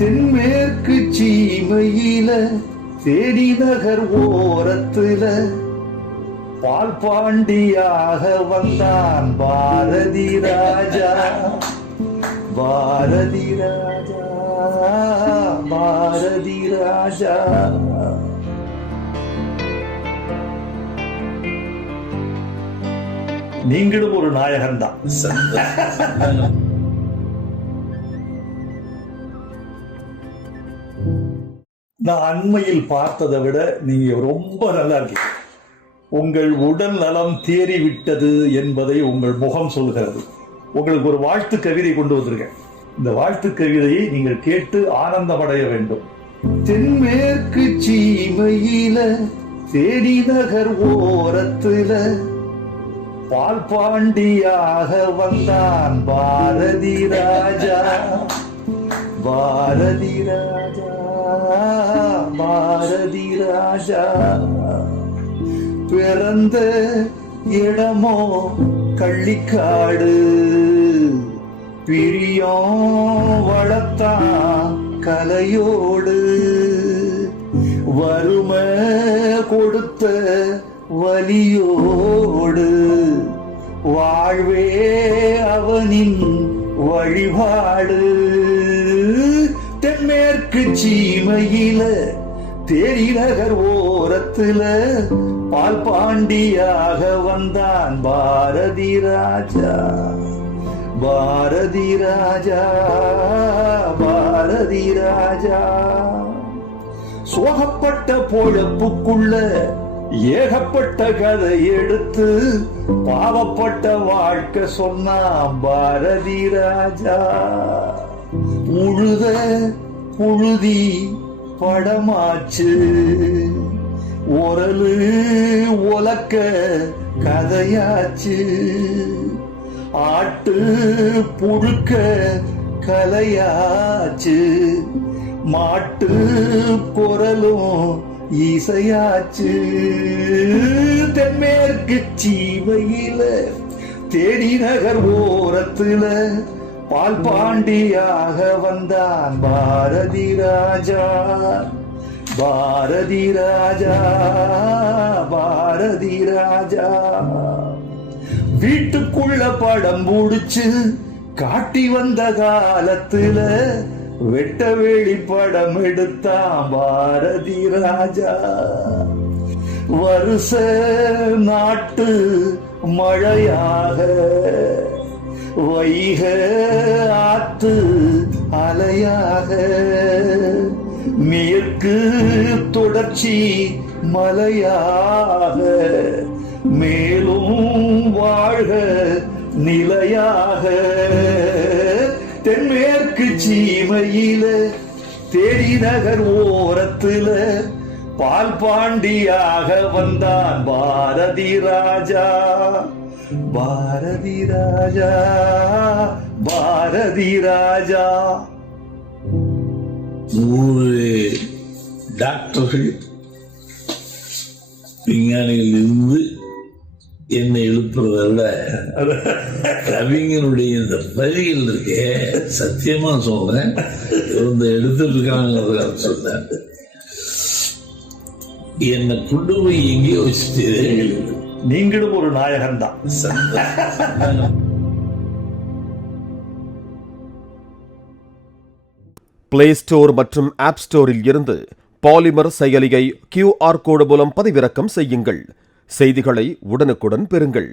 தென்மேற்கு சீமையில தேடி நகர் ஓரத்துல பால் பாண்டியாக வந்தான் பாரதி ராஜா. பாரதி ராஜா, பாரதி ராஜா. நீங்களும் ஒரு நாயகன் தான். நான் அண்மையில் பார்த்ததை விட நீங்க ரொம்ப நல்லா இருக்கீங்க. உங்கள் உடல் நலம் தேறிவிட்டது என்பதை உங்கள் முகம் சொல்கிறது. உங்களுக்கு ஒரு வாழ்த்து கவிதை கொண்டு வந்திருக்கேன். இந்த வாழ்த்து கவிதையை நீங்கள் கேட்டு ஆனந்தமடைய வேண்டும். தென்மேற்கு சீமையில தேடி நகர் ஓரத்துல பால் பாண்டியாக வந்தான் பாரதி ராஜா. பாரதி ராஜா, பாரதி ராஜா. பிறந்த இடமோ கள்ளிக்காடு, பிரியம் வளர்த்தான் கலையோடு. வறுமை கொடுத்த வலியோடு வாழ்வே அவனின் வழிபாடு. தென்மேற்கு சீமையில தேடி நகர் ஓரத்துல பால் பாண்டியாக வந்தான் பாரதி ராஜா. பாரதி ராஜா, பாரதி ராஜா. சோகப்பட்ட பொழப்புக்குள்ள ஏகப்பட்ட கதை எடுத்து பாவப்பட்ட வாழ்க்கை சொன்னான் பாரதி ராஜா. உழுத புழுதி படமாச்சு, ஒரலு ஒலக்க கதையாச்சு. ஆட்டு புழுக்க கலையாச்சு, மாட்டு குரலும் இசையாச்சு. தென்மேற்கு சீமையில தேடி நகர் ஓரத்துல பால் பாண்டியாக வந்தான் பாரதி ராஜா. பாரதி ராஜா, பாரதி ராஜா. வீட்டுக்குள்ள படம் முடிச்சு காட்டி வந்த காலத்துல வெட்ட வெளி படம் எடுத்தான் பாரதி ராஜா. வருஷ நாட்டு மழையாக வைக ஆத்து அலையாக மேற்கு தொடர்ச்சி மலையாக மேலும் வாழ்க நிலையாக. தென்மேற்கு சீமையில தேடி நகர் ஓரத்துல பால் பாண்டியாக வந்தான் பாரதி ராஜா. பாரதி ராஜா, பாரதி ராஜா. டாக்டர்கள் விஞ்ஞானிகள் இருந்து என்னை எழுப்புறத விட கவிஞனுடைய இந்த வரிகள் இருக்கே, சத்தியமா சொல்றேன், இந்த எடுத்துட்டு இருக்காங்க சொல்றேன். என்னை கொண்டு போய் எங்கேயோ வச்சுட்டு நீங்களும் ஒரு நாயகன் தான். பிளே ஸ்டோர் மற்றும் ஆப் ஸ்டோரில் இருந்து பாலிமர் செயலியை QR கோடு மூலம் பதிவிறக்கம் செய்யுங்கள். செய்திகளை உடனுக்குடன் பெறுங்கள்.